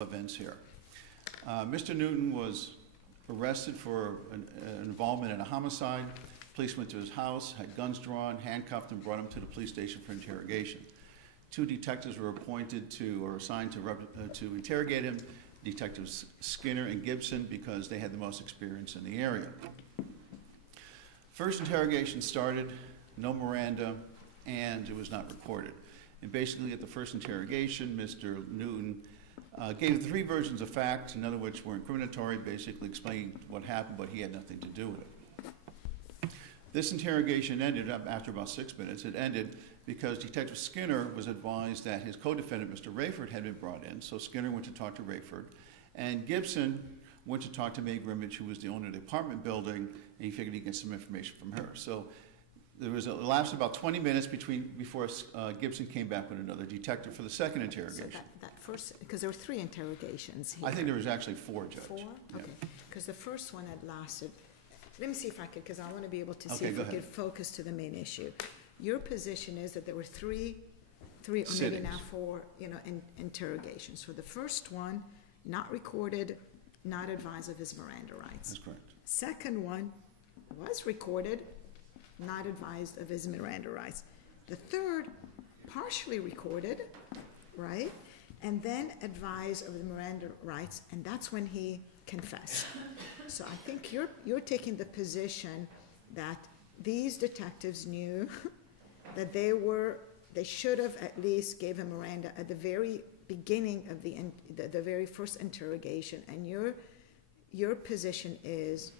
Events here. Mr. Newton was arrested for involvement in a homicide. Police went to his house, had guns drawn, handcuffed him, brought him to the police station for interrogation. 2 detectives were appointed to or assigned to interrogate him, Detectives Skinner and Gibson, because they had the most experience in the area. First interrogation started, no Miranda, and it was not recorded. And basically at the first interrogation, Mr. Newton gave 3 versions of facts, none of which were incriminatory, basically explained what happened, but he had nothing to do with it. This interrogation ended up after about 6 minutes. It ended because Detective Skinner was advised that his co-defendant, Mr. Rayford, had been brought in, so Skinner went to talk to Rayford, and Gibson went to talk to Mae Grimmage, who was the owner of the apartment building, and he figured he'd get some information from her. So there was a lapse of about 20 minutes before Gibson came back with another detective for the second interrogation. So that first, because there were 3 interrogations here. I think there was actually 4, Judge. 4? Yeah. Okay. Because the first one had lasted, let me see if I could, because I want to be able to see Okay, if we go could ahead. focus to the main issue. Your position is that there were 3 or maybe Sittings. now 4, interrogations. So the first one, not recorded, not advised of his Miranda rights. That's correct. Second one was recorded, not advised of his Miranda rights. The third, partially recorded, right? And then advised of the Miranda rights, and that's when he confessed. So I think you're taking the position that these detectives knew that they should have at least gave him Miranda at the very beginning of the very first interrogation, and your position is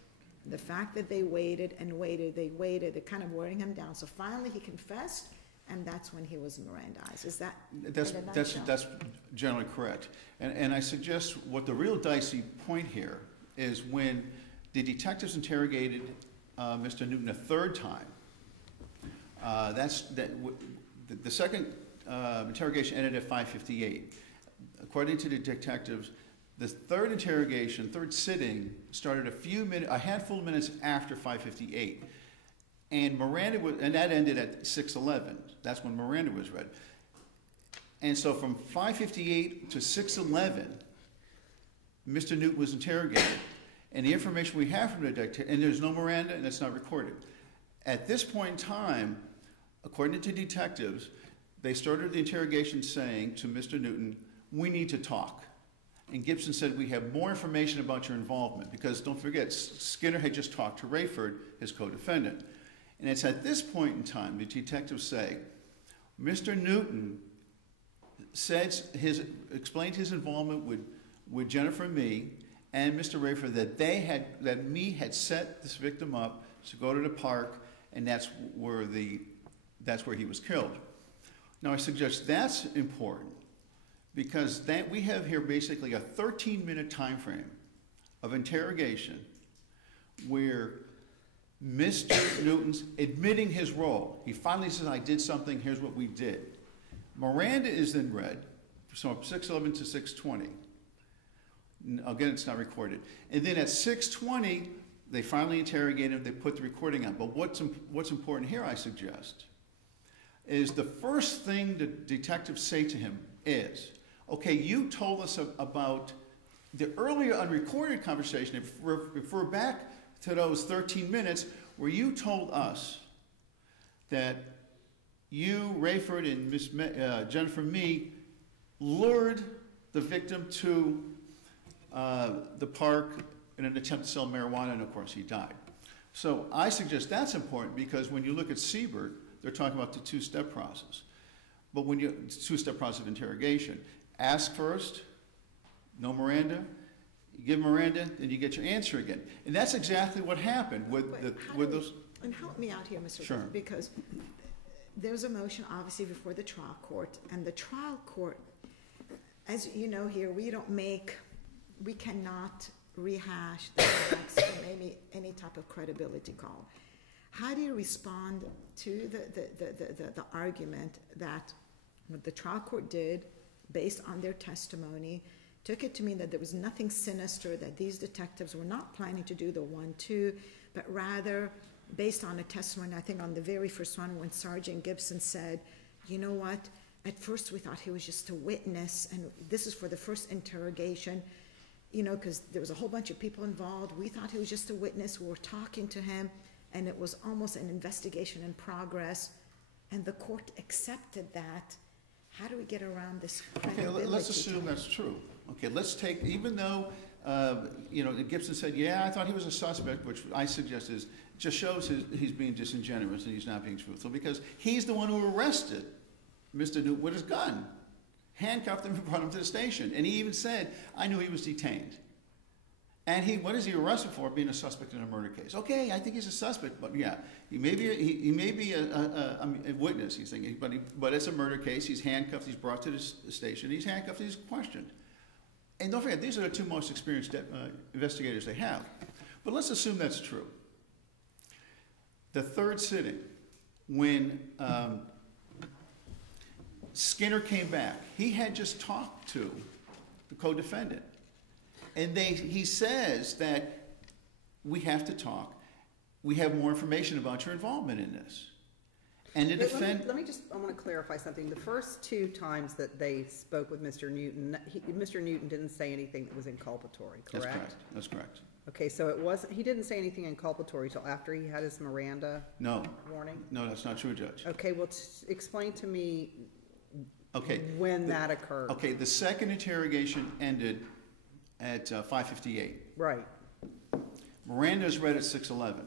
the fact that they waited and waited, they're kind of wearing him down. So finally he confessed, and that's when he was Mirandized. Is that That's generally correct. And I suggest what the real dicey point here is when the detectives interrogated Mr. Newton a 3rd time. The second interrogation ended at 5:58. According to the detectives, the 3rd interrogation, 3rd sitting, started a handful of minutes after 5:58, and that ended at 6:11. That's when Miranda was read. And so from 5:58 to 6:11, Mr. Newton was interrogated, and the information we have from the detective, and there's no Miranda, and it's not recorded. At this point in time, according to detectives, they started the interrogation saying to Mr. Newton, "We need to talk." And Gibson said, "We have more information about your involvement," because don't forget, Skinner had just talked to Rayford, his co-defendant. And it's at this point in time the detectives say, Mr. Newton explained his involvement with Jennifer and me and Mr. Rayford, that me had set this victim up to go to the park, and that's where he was killed. Now I suggest that's important, because we have here basically a 13-minute time frame of interrogation where Mr. Newton's admitting his role. He finally says, "I did something, here's what we did." Miranda is then read, from 6:11 to 6:20. Again, it's not recorded. And then at 6:20, they finally interrogate him, they put the recording on. But what's important here, I suggest, is the first thing the detectives say to him is, "Okay, you told us about the earlier unrecorded conversation. If we refer back to those 13 minutes where you told us that you, Rayford, and Miss Jennifer Me lured the victim to the park in an attempt to sell marijuana, and of course he died." So I suggest that's important, because when you look at Siebert, they're talking about the 2-step process. But when you 2-step process of interrogation, ask first, no Miranda, you give Miranda, then you get your answer again. And that's exactly what happened with those. And help me out here, Mr. Sure. Griffin, because there's a motion obviously before the trial court, and the trial court, as you know here, we cannot rehash the facts in any type of credibility call. How do you respond to the argument that what the trial court did, based on their testimony, took it to mean that there was nothing sinister, that these detectives were not planning to do the 1-2, but rather based on a testimony, I think on the very first one, when Sergeant Gibson said, "You know what, at first we thought he was just a witness, and this is for the first interrogation, you know, because there was a whole bunch of people involved. We thought he was just a witness. We were talking to him, and it was almost an investigation in progress, and the court accepted that. How do we get around this credibility? Okay, let's assume that's true. Okay, let's take, even though, you know, Gibson said, yeah, I thought he was a suspect, which I suggest is, just shows he's being disingenuous and he's not being truthful, because he's the one who arrested Mr. Newton with his gun, handcuffed him and brought him to the station. And he even said, I knew he was detained. And what is he arrested for? Being a suspect in a murder case. Okay, I think he's a suspect, but yeah, he may be a witness, he's thinking, but it's a murder case. He's handcuffed, he's brought to the station, he's handcuffed, he's questioned. And don't forget, these are the two most experienced investigators they have. But let's assume that's true. The third sitting, when Skinner came back, he had just talked to the co-defendant. And he says that we have to talk. We have more information about your involvement in this. And Let me just, I want to clarify something. The first two times that they spoke with Mr. Newton, Mr. Newton didn't say anything that was inculpatory, correct? That's correct. That's correct. Okay, so he didn't say anything inculpatory till after he had his Miranda warning? No, that's not true, Judge. Okay, well, explain to me when that occurred. Okay, the second interrogation ended at 5:58. Right. Miranda's read at 6:11.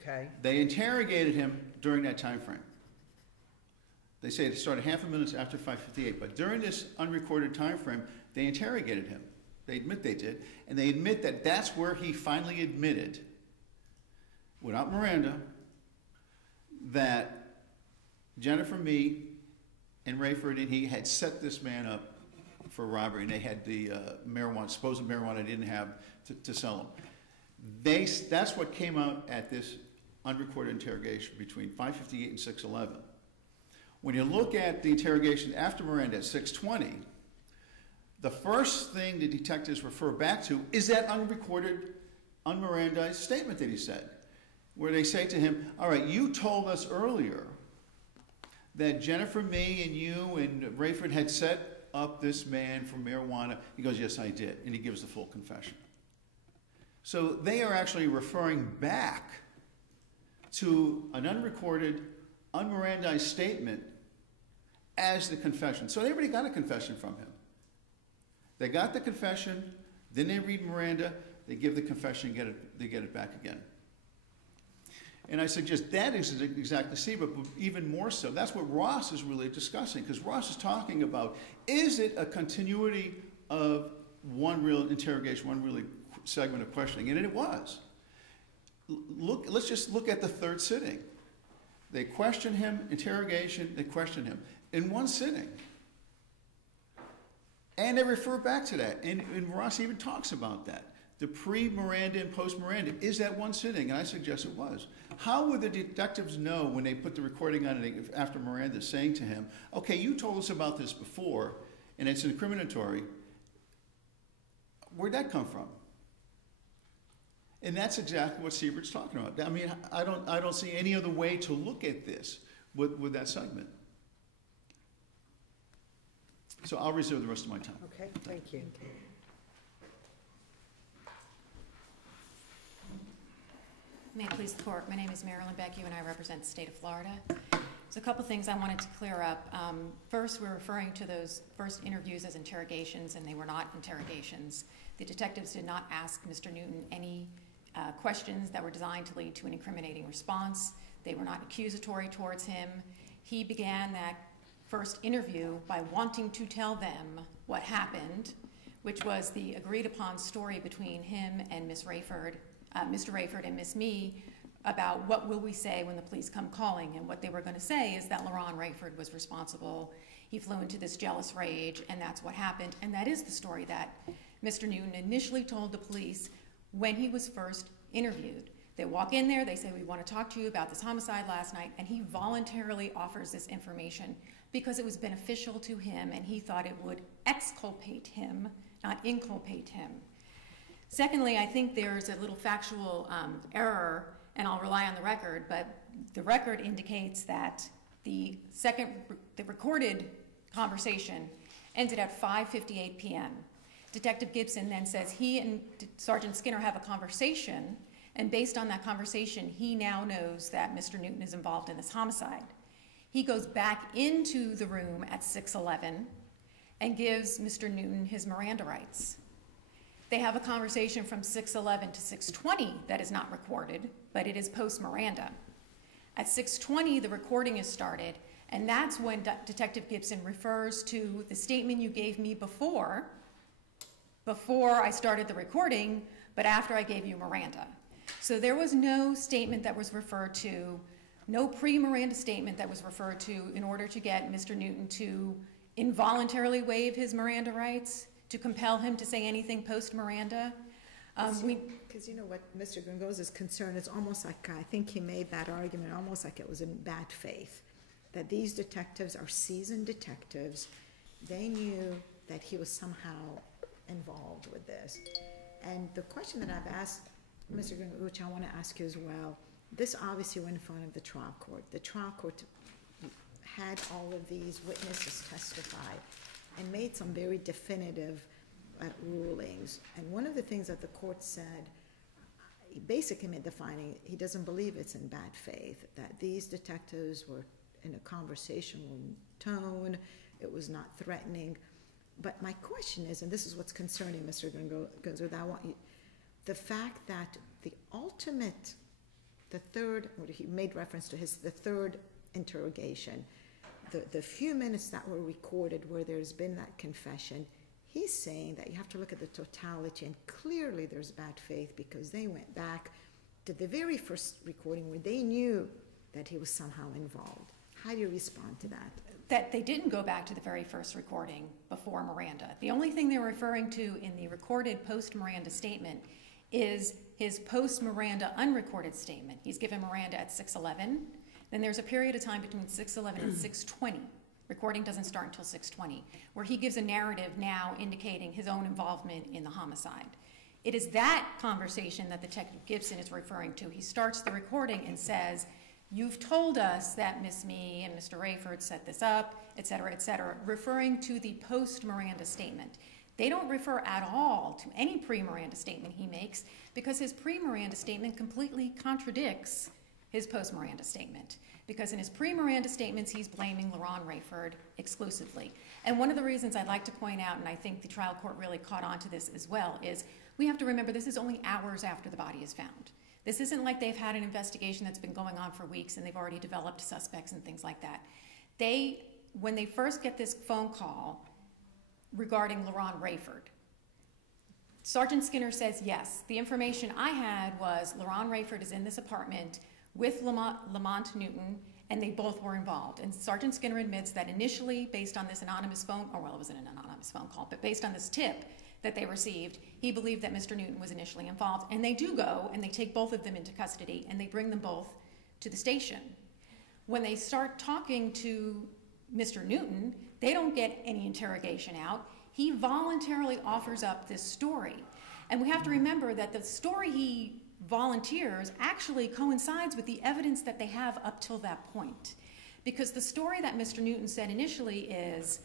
Okay. They interrogated him during that time frame. They say it started half a minute after 5:58, but during this unrecorded time frame, they interrogated him. They admit they did, and they admit that that's where he finally admitted, without Miranda, that Jennifer Mee and Rayford and he had set this man up for robbery, and they had the supposed marijuana they didn't have to sell him. That's what came out at this unrecorded interrogation between 5:58 and 6:11. When you look at the interrogation after Miranda at 6:20, the first thing the detectives refer back to is that unrecorded, unmirandized statement that he said, where they say to him, all right, you told us earlier that Jennifer Mee and you and Rayford had set up this man for marijuana. He goes, yes, I did, and he gives the full confession. So they are actually referring back to an unrecorded, unmirandized statement as the confession. So they already got a confession from him. They got the confession, then they read Miranda, they give the confession, they get it back again. And I suggest that is exactly see, but even more so, that's what Ross is really discussing, because Ross is talking about, is it a continuity of one real interrogation, one really segment of questioning? And it was. Let's just look at the third sitting. They question him, interrogation, they question him in one sitting. And they refer back to that. And Ross even talks about that. The pre-Miranda and post-Miranda is that one sitting, and I suggest it was. How would the detectives know when they put the recording on it after Miranda saying to him, okay, you told us about this before, and it's incriminatory. Where'd that come from? And that's exactly what Siebert's talking about. I mean, I don't see any other way to look at this with that segment. So I'll reserve the rest of my time. Okay, thank you. May it please the court, my name is Marilyn Beckie and I represent the state of Florida. There's a couple things I wanted to clear up. First, we're referring to those first interviews as interrogations, and they were not interrogations. The detectives did not ask Mr. Newton any questions that were designed to lead to an incriminating response. They were not accusatory towards him. He began that first interview by wanting to tell them what happened, which was the agreed upon story between him and Mr. Rayford and Miss Mee about what will we say when the police come calling. And what they were going to say is that LaRon Rayford was responsible. He flew into this jealous rage, and that's what happened. And that is the story that Mr. Newton initially told the police when he was first interviewed. They walk in there, they say, we want to talk to you about this homicide last night, and he voluntarily offers this information because it was beneficial to him and he thought it would exculpate him, not inculpate him. Secondly, I think there's a little factual error, and I'll rely on the record, but the record indicates that The recorded conversation ended at 5:58 p.m. Detective Gibson then says he and Sergeant Skinner have a conversation, and based on that conversation, he now knows that Mr. Newton is involved in this homicide. He goes back into the room at 6:11 and gives Mr. Newton his Miranda rights. They have a conversation from 6:11 to 6:20 that is not recorded, but it is post-Miranda. At 6:20, the recording is started, and that's when Detective Gibson refers to the statement you gave me before I started the recording, but after I gave you Miranda. So there was no statement that was referred to, no pre-Miranda statement that was referred to in order to get Mr. Newton to involuntarily waive his Miranda rights, to compel him to say anything post-Miranda. Because you know what Mr. Gringo's concern is, almost like, I think he made that argument almost like it was in bad faith, that these detectives are seasoned detectives. They knew that he was somehow involved with this. And the question that I've asked Mr. Gringo, which I want to ask you as well, this obviously went in front of the trial court. The trial court had all of these witnesses testify and made some very definitive rulings. And one of the things that the court said, he basically made the finding, he doesn't believe it's in bad faith, that these detectives were in a conversational tone, it was not threatening. But my question is, and this is what's concerning Mr. Gringo, that I want you, the fact that the ultimate, the third, or he made reference to the third interrogation, the few minutes that were recorded where there's been that confession, he's saying that you have to look at the totality, and clearly there's bad faith because they went back to the very first recording where they knew that he was somehow involved. How do you respond to that? That they didn't go back to the very first recording before Miranda. The only thing they're referring to in the recorded post-Miranda statement is his post-Miranda unrecorded statement. He's given Miranda at 6:11. Then there's a period of time between 6:11 and 6:20. Recording doesn't start until 6:20, where he gives a narrative now indicating his own involvement in the homicide. It is that conversation that Detective Gibson is referring to. He starts the recording and says, "You've told us that Miss Me and Mr. Rayford set this up, et cetera," referring to the post-Miranda statement. They don't refer at all to any pre-Miranda statement he makes because his pre-Miranda statement completely contradicts his post-Miranda statement. Because in his pre-Miranda statements, he's blaming LaRon Rayford exclusively. And one of the reasons I'd like to point out, and I think the trial court really caught on to this as well, is we have to remember this is only hours after the body is found. This isn't like they've had an investigation that's been going on for weeks and they've already developed suspects and things like that. When they first get this phone call regarding LaRon Rayford, Sergeant Skinner says, yes, the information I had was LaRon Rayford is in this apartment with Lamont Newton, and they both were involved. And Sergeant Skinner admits that initially, based on this anonymous phone, or well, it wasn't an anonymous phone call, but based on this tip that they received, he believed that Mr. Newton was initially involved. And they do go, and they take both of them into custody, and they bring them both to the station. When they start talking to Mr. Newton, they don't get any interrogation out. He voluntarily offers up this story. And we have to remember that the story he volunteers actually coincides with the evidence that they have up till that point. Because the story that Mr. Newton said initially is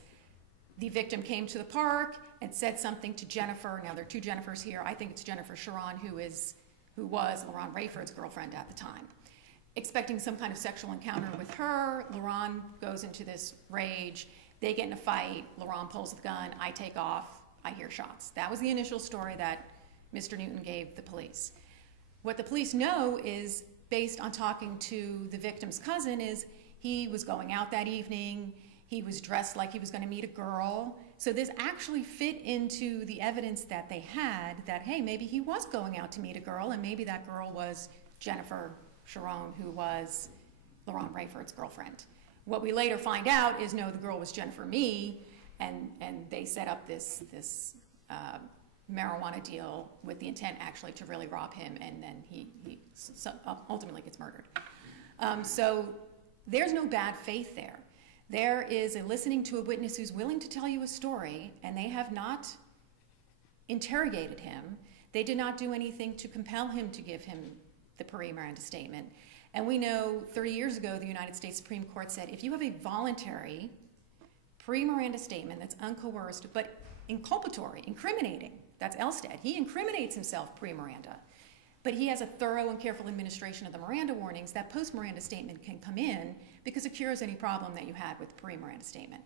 the victim came to the park and said something to Jennifer. Now there are two Jennifers here. I think it's Jennifer Sharon, who was LaRon Rayford's girlfriend at the time. Expecting some kind of sexual encounter with her, LaRon goes into this rage. They get in a fight. LaRon pulls the gun. I take off. I hear shots. That was the initial story that Mr. Newton gave the police. What the police know is, based on talking to the victim's cousin, is he was going out that evening. He was dressed like he was going to meet a girl. So this actually fit into the evidence that they had that, hey, maybe he was going out to meet a girl, and maybe that girl was Jennifer Sharon, who was LaRon Rayford's girlfriend. What we later find out is, no, the girl was Jennifer Me, and they set up this marijuana deal with the intent actually to really rob him, and then he ultimately gets murdered. So there's no bad faith there. There is a listening to a witness who's willing to tell you a story, and they have not interrogated him. They did not do anything to compel him to give him the pre-Miranda statement. And we know 30 years ago, the United States Supreme Court said, if you have a voluntary pre-Miranda statement that's uncoerced, but inculpatory, incriminating, that's Elstad. He incriminates himself pre-Miranda, but he has a thorough and careful administration of the Miranda warnings. That post-Miranda statement can come in because it cures any problem that you had with the pre-Miranda statement.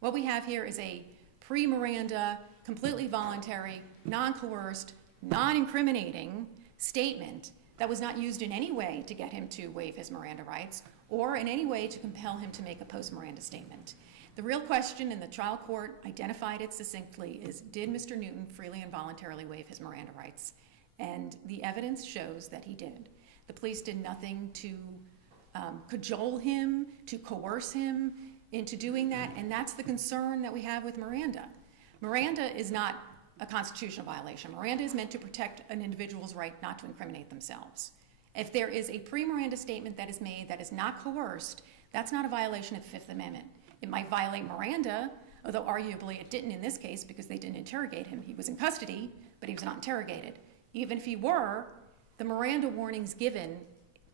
What we have here is a pre-Miranda, completely voluntary, non-coerced, non-incriminating statement that was not used in any way to get him to waive his Miranda rights or in any way to compel him to make a post-Miranda statement. The real question, and the trial court identified it succinctly, is did Mr. Newton freely and voluntarily waive his Miranda rights? And the evidence shows that he did. The police did nothing to cajole him, to coerce him into doing that, and that's the concern that we have with Miranda. Miranda is not a constitutional violation. Miranda is meant to protect an individual's right not to incriminate themselves. If there is a pre-Miranda statement that is made that is not coerced, that's not a violation of the Fifth Amendment. It might violate Miranda, although arguably it didn't in this case because they didn't interrogate him. He was in custody, but he was not interrogated. Even if he were, the Miranda warnings given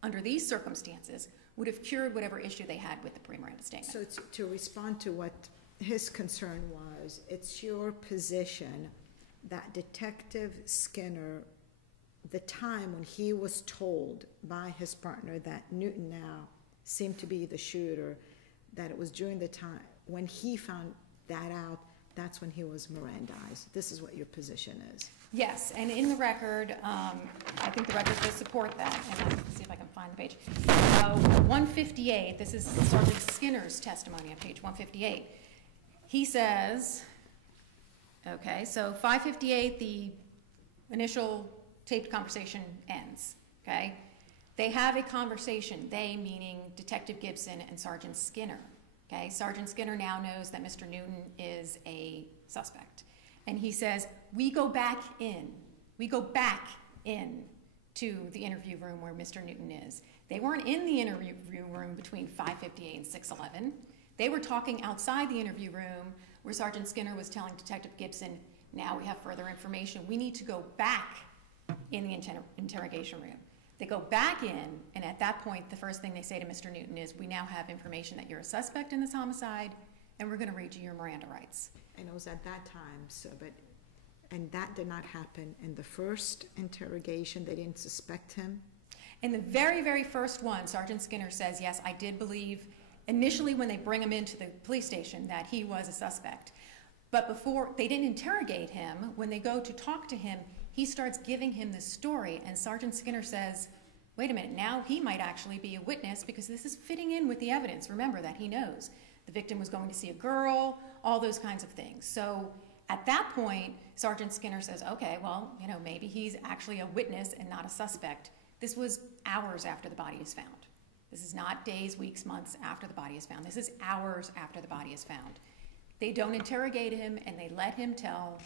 under these circumstances would have cured whatever issue they had with the pre-Miranda statement. So to respond to what his concern was, it's your position that Detective Skinner, the time when he was told by his partner that Newton now seemed to be the shooter, that it was during the time when he found that out, that's when he was Mirandized. This is what your position is. Yes, and in the record, I think the record does support that, and let's see if I can find the page. 158, this is Sergeant Skinner's testimony on page 158. He says, okay, so 558, the initial taped conversation ends, okay? They have a conversation, they meaning Detective Gibson and Sergeant Skinner, okay? Sergeant Skinner now knows that Mr. Newton is a suspect. And he says, we go back in to the interview room where Mr. Newton is. They weren't in the interview room between 5:58 and 6:11. They were talking outside the interview room where Sergeant Skinner was telling Detective Gibson, now we have further information. We need to go back in the interrogation room. They go back in, and at that point, the first thing they say to Mr. Newton is, we now have information that you're a suspect in this homicide, and we're going to read you your Miranda rights. And it was at that time, and that did not happen. In the first interrogation, they didn't suspect him? In the very, very first one, Sergeant Skinner says, yes, I did believe initially when they bring him into the police station that he was a suspect. But before, they didn't interrogate him. When they go to talk to him, he starts giving him this story, and Sergeant Skinner says, wait a minute, now he might actually be a witness because this is fitting in with the evidence. Remember that he knows the victim was going to see a girl, all those kinds of things. So at that point, Sergeant Skinner says, okay, well, you know, maybe he's actually a witness and not a suspect. This was hours after the body is found. This is not days, weeks, months after the body is found. This is hours after the body is found. They don't interrogate him, and they let him tell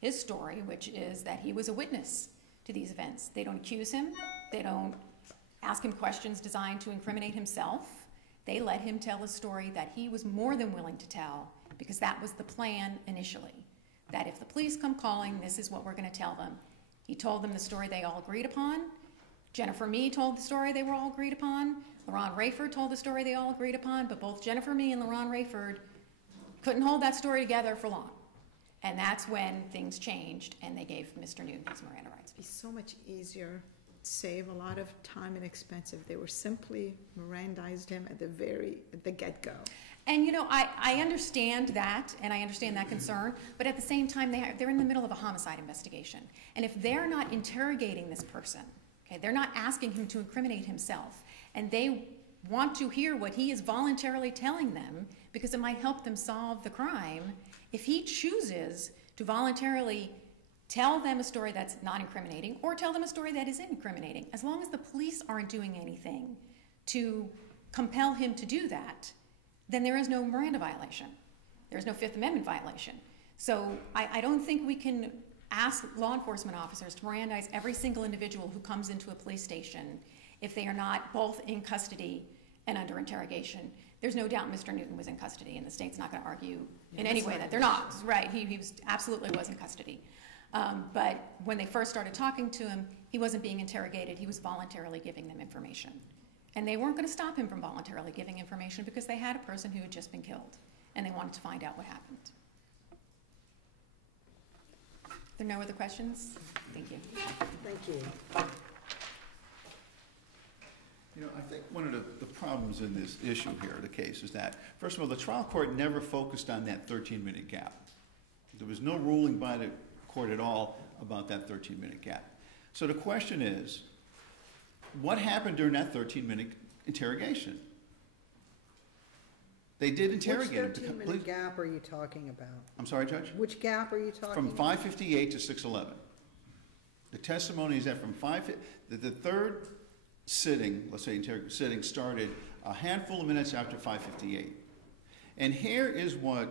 his story, which is that he was a witness to these events. They don't accuse him. They don't ask him questions designed to incriminate himself. They let him tell a story that he was more than willing to tell because that was the plan initially, that if the police come calling, this is what we're going to tell them. He told them the story they all agreed upon. Jennifer Mee told the story they were all agreed upon. LaRon Rayford told the story they all agreed upon, but both Jennifer Mee and LaRon Rayford couldn't hold that story together for long. And that's when things changed, and they gave Mr. Newton his Miranda rights. It'd be so much easier, save a lot of time and expense if they were simply Mirandized him at the get-go. And you know, I understand that, and I understand that concern, but at the same time, they're in the middle of a homicide investigation. And if they're not interrogating this person, okay, they're not asking him to incriminate himself, and they want to hear what he is voluntarily telling them because it might help them solve the crime, if he chooses to voluntarily tell them a story that's not incriminating or tell them a story that is incriminating, as long as the police aren't doing anything to compel him to do that, then there is no Miranda violation. There's no Fifth Amendment violation. So I don't think we can ask law enforcement officers to Mirandize every single individual who comes into a police station if they are not both in custody and under interrogation. There's no doubt Mr. Newton was in custody, and the state's not going to argue in any way that they're not. Right, he absolutely was in custody. But when they first started talking to him, he wasn't being interrogated. He was voluntarily giving them information. And they weren't going to stop him from voluntarily giving information because they had a person who had just been killed, and they wanted to find out what happened. Are there no other questions? Thank you. Thank you. You know, I think one of the problems in this issue here, the case, is that, first of all, the trial court never focused on that 13-minute gap. There was no ruling by the court at all about that 13-minute gap. So the question is, what happened during that 13-minute interrogation? They did interrogate him. Which 13-minute gap are you talking about? I'm sorry, Judge? Which gap are you talking From about? 5:58 to 6:11. The testimony is that from the third sitting, let's say sitting, started a handful of minutes after 5:58. And here is what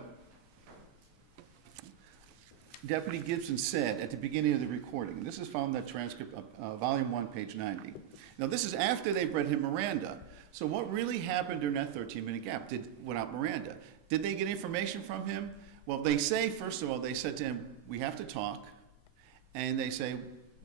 Deputy Gibson said at the beginning of the recording. This is found in that transcript, volume 1, page 90. Now, this is after they've read him Miranda. So what really happened during that 13-minute gap without Miranda? Did they get information from him? Well, they say, first of all, they said to him, we have to talk. And they say,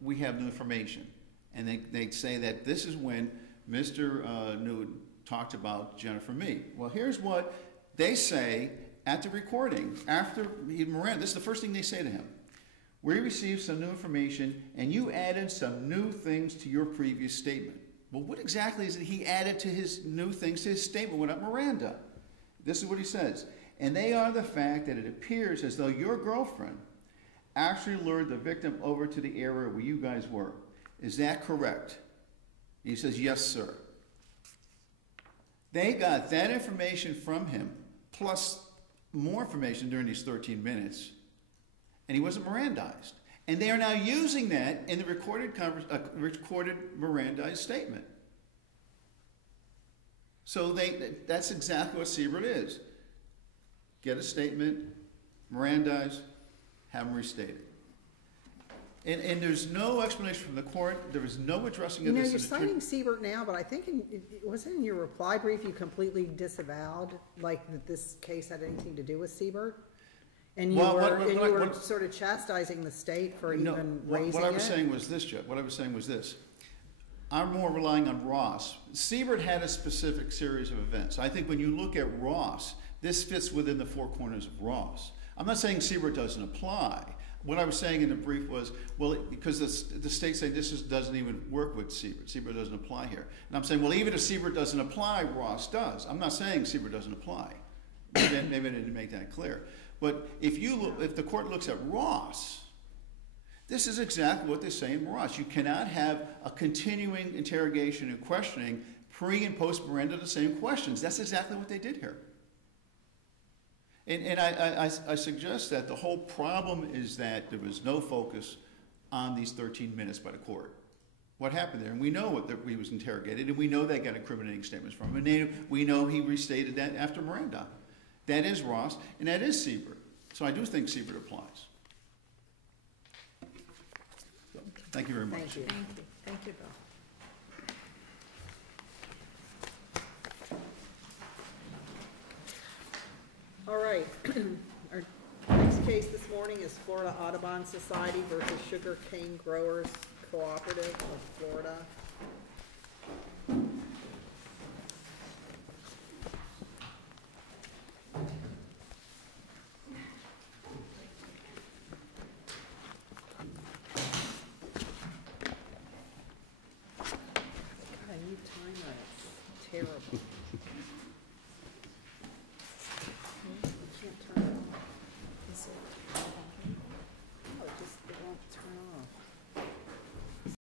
we have new information. And they say that this is when Mr. Newton talked about Jennifer Mee. Well, here's what they say at the recording after Miranda. This is the first thing they say to him. We received some new information, and you added some new things to your previous statement. Well, what exactly is it he added to his new things to his statement without Miranda? This is what he says. And they are the fact that it appears as though your girlfriend actually lured the victim over to the area where you guys were. Is that correct? He says, yes, sir. They got that information from him, plus more information during these 13 minutes, and he wasn't Mirandized. And they are now using that in the recorded Mirandized statement. So that's exactly what Siebert is. Get a statement, Mirandize, have them restated. And there's no explanation from the court. There was no addressing of this. You're citing Siebert now, but I think wasn't in your reply brief you completely disavowed, like, that this case had anything to do with Siebert? And you were sort of chastising the state for even raising it? What I was saying was this, Jeff. What I was saying was this. I'm more relying on Ross. Siebert had a specific series of events. I think when you look at Ross, this fits within the four corners of Ross. I'm not saying Siebert doesn't apply. What I was saying in the brief was, well, because the state saying this doesn't even work with Siebert. Siebert doesn't apply here. And I'm saying, well, even if Siebert doesn't apply, Ross does. I'm not saying Siebert doesn't apply. Maybe I didn't make that clear. But if the court looks at Ross, this is exactly what they say in Ross. You cannot have a continuing interrogation and questioning pre and post Miranda the same questions. That's exactly what they did here. And I suggest that the whole problem is that there was no focus on these 13 minutes by the court. What happened there? And we know that he was interrogated, and we know they got incriminating statements from him, and we know he restated that after Miranda. That is Ross, and that is Siebert. So I do think Siebert applies. So, thank you very much. Thank you. Thank you. Thank you, Bill. All right. Our next case this morning is Florida Audubon Society versus Sugar Cane Growers Cooperative of Florida.